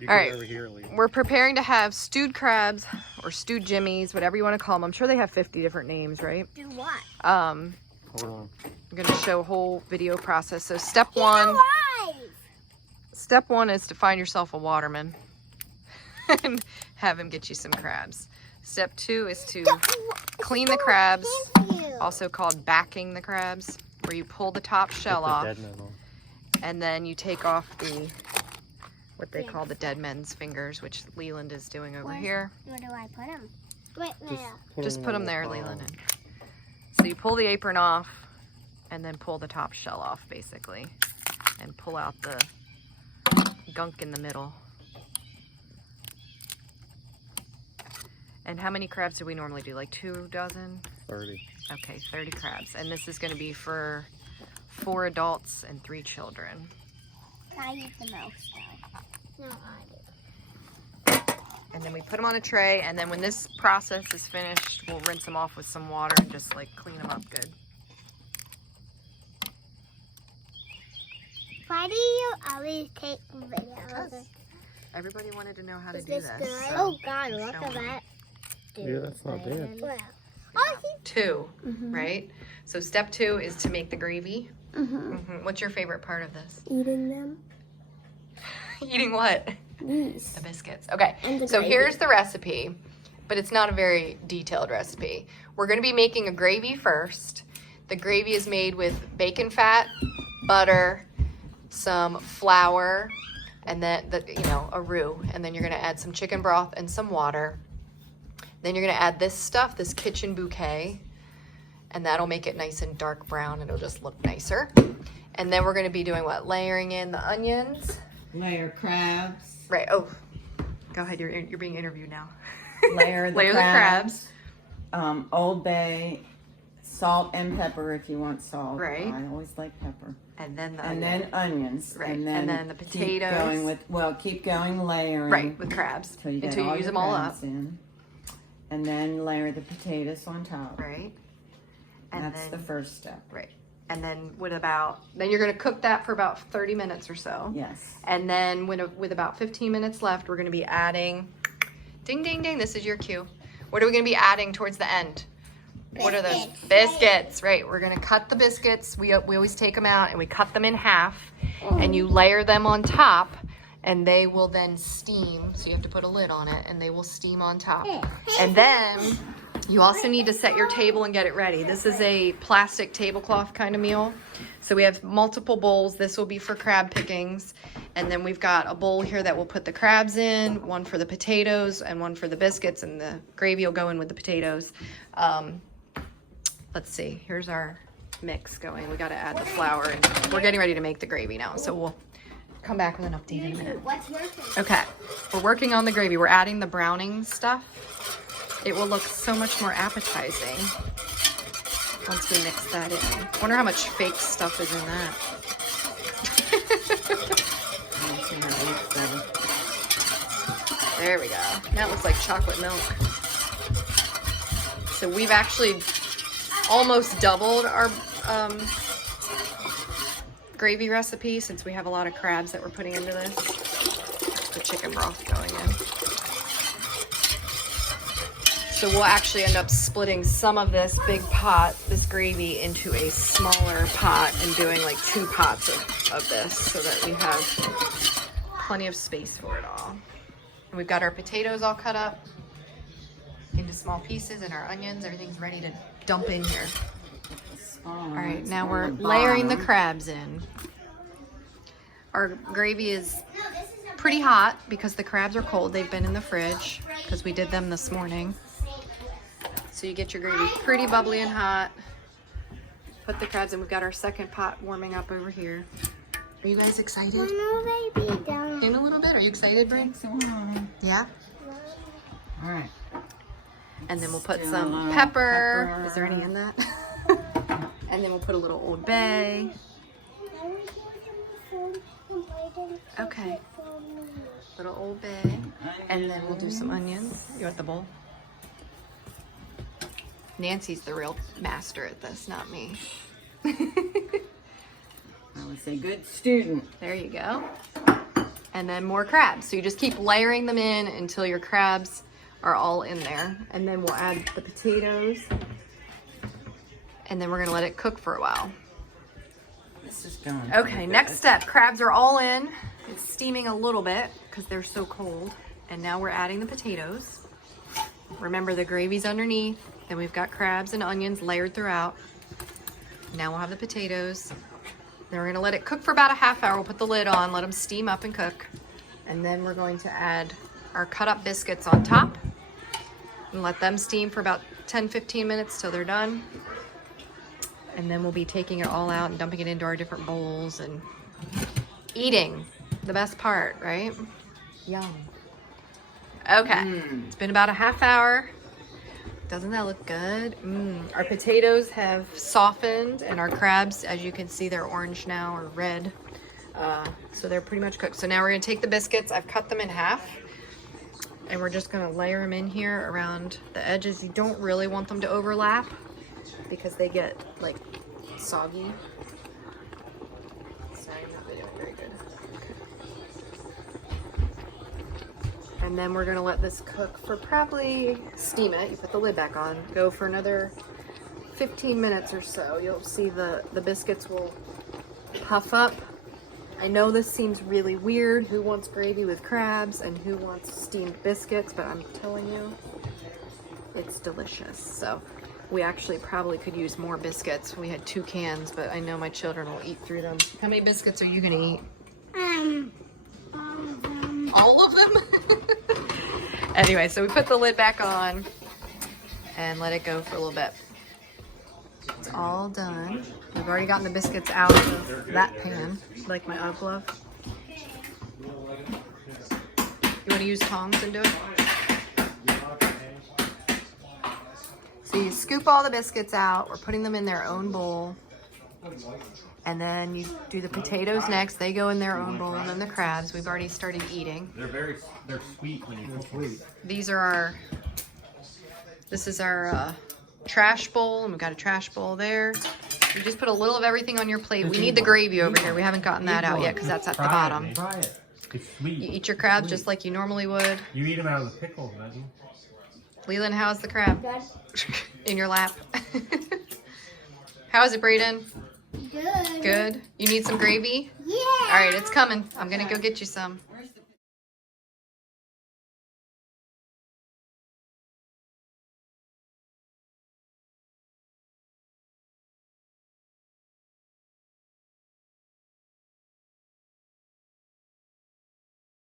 All right, we're preparing to have stewed crabs or stewed jimmies, whatever you want to call them. I'm sure they have 50 different names, right? Do what? Hold on. I'm going to show a whole video process. So step one is to find yourself a waterman and have him get you some crabs. Step 2 is to clean the crabs, also called backing the crabs, where you pull the top shell off, and then you take off what they call the dead men's fingers, which Leland is doing over here. Where do I put them? Just put them there, Leland. So you pull the apron off and then pull the top shell off, basically, and pull out the gunk in the middle. And how many crabs do we normally do? Like 2 dozen? 30. Okay, 30 crabs. And this is going to be for 4 adults and 3 children. I eat the most, though. No, I do. And then we put them on a tray, and then when this process is finished, we'll rinse them off with some water and just like clean them up good. Why do you always take videos? Everybody wanted to know how to Is do this this. good? So Oh God, look at that. Yeah, that's not bad. Wow. Oh, 2, right? So step 2 is to make the gravy. What's your favorite part of this? Eating them. Eating what? These. The biscuits. Okay, And the so gravy. here's the recipe, but it's not a very detailed recipe. We're going to be making a gravy first. The gravy is made with bacon fat, butter, some flour, and then a roux, and then you're going to add some chicken broth and some water. Then you're going to add this stuff, this kitchen bouquet, and that'll make it nice and dark brown, and it'll just look nicer. And then we're going to be doing what? Layering in the onions. Layer crabs. Right. Oh, go ahead. You're being interviewed now. Layer the crabs. Old Bay, salt and pepper if you want salt. Right. I always like pepper. And then the then onions. Right. And then the potatoes. Keep going layering. Right, with crabs. Until you use them all up. In. And then layer the potatoes on top. Right. And That's then, the first step. Right. And then then you're going to cook that for about 30 minutes or so. Yes. And then with about 15 minutes left, we're going to be adding, ding, ding, ding, this is your cue. What are we going to be adding towards the end? What are those? Biscuits, right. We're going to cut the biscuits. We always take them out and we cut them in half, and you layer them on top, and they will then steam. So you have to put a lid on it, and they will steam on top. And then you also need to set your table and get it ready. This is a plastic tablecloth kind of meal. So we have multiple bowls. This will be for crab pickings. And then we've got a bowl here that we'll put the crabs in, one for the potatoes and one for the biscuits, and the gravy will go in with the potatoes. Let's see, here's our mix going. We got to add the flour, and we're getting ready to make the gravy now. So we'll come back with an update in a minute. What's your favorite? Okay, we're working on the gravy. We're adding the browning stuff. It will look so much more appetizing once we mix that in. Wonder how much fake stuff is in that. There we go. That looks like chocolate milk. So we've actually almost doubled our gravy recipe since we have a lot of crabs that we're putting into this. The chicken broth going in. So we'll actually end up splitting some of this big pot, this gravy, into a smaller pot and doing like 2 pots of this so that we have plenty of space for it all. And we've got our potatoes all cut up into small pieces, and our onions, everything's ready to dump in here. All right, now we're layering the crabs in. Our gravy is pretty hot because the crabs are cold. They've been in the fridge because we did them this morning. So you get your gravy pretty bubbly and hot. Put the crabs in. We've got our second pot warming up over here. Are you guys excited? No, baby, down. In a little bit. Are you excited, Bryn? Yeah? All right. And then we'll put some pepper. Is there any in that? And then we'll put a little Old Bay. Okay. Little Old Bay. And then we'll do some onions. You want the bowl? Nancy's the real master at this, not me. I would say good student. There you go. and then more crabs. So you just keep layering them in until your crabs are all in there. And then we'll add the potatoes, and then we're gonna let it cook for a while. This is going Okay, next step, crabs are all in. It's steaming a little bit because they're so cold. And now we're adding the potatoes. Remember, the gravy's underneath. Then we've got crabs and onions layered throughout. Now we'll have the potatoes. Then we're gonna let it cook for about a half hour. We'll put the lid on, let them steam up and cook. And then we're going to add our cut up biscuits on top and let them steam for about 10-15 minutes till they're done. And then we'll be taking it all out and dumping it into our different bowls and eating. The best part, right? Yum. Okay, It's been about a half hour. Doesn't that look good? Our potatoes have softened, and our crabs, as you can see, they're orange now or red. So they're pretty much cooked. So now we're gonna take the biscuits. I've cut them in half, and we're just gonna layer them in here around the edges. You don't really want them to overlap because they get like soggy. Sorry, I'm not doing very good. And then we're gonna let this cook for probably, steam it, you put the lid back on, go for another 15 minutes or so. You'll see the biscuits will puff up. I know this seems really weird, who wants gravy with crabs and who wants steamed biscuits, but I'm telling you, it's delicious. So we actually probably could use more biscuits. We had 2 cans, but I know my children will eat through them. How many biscuits are you gonna eat? All of them? Anyway, so we put the lid back on and let it go for a little bit. It's all done. We've already gotten the biscuits out of that pan, like my UGG glove. You want to use tongs and do it? So you scoop all the biscuits out. We're putting them in their own bowl. And then you do the potatoes next. They go in their own bowl, and then the crabs. We've already started eating. They're sweet when you cook them. These are this is our trash bowl, and we've got a trash bowl there. You just put a little of everything on your plate. We need the gravy over here. We haven't gotten that out yet because that's at the bottom. Try it. It's sweet. You eat your crabs just like you normally would. You eat them out of the pickle, don't you? Leland, how's the crab? Good. In your lap. How is it, Brayden? Good. Good. You need some gravy? Yeah. All right, it's coming. I'm gonna go get you some.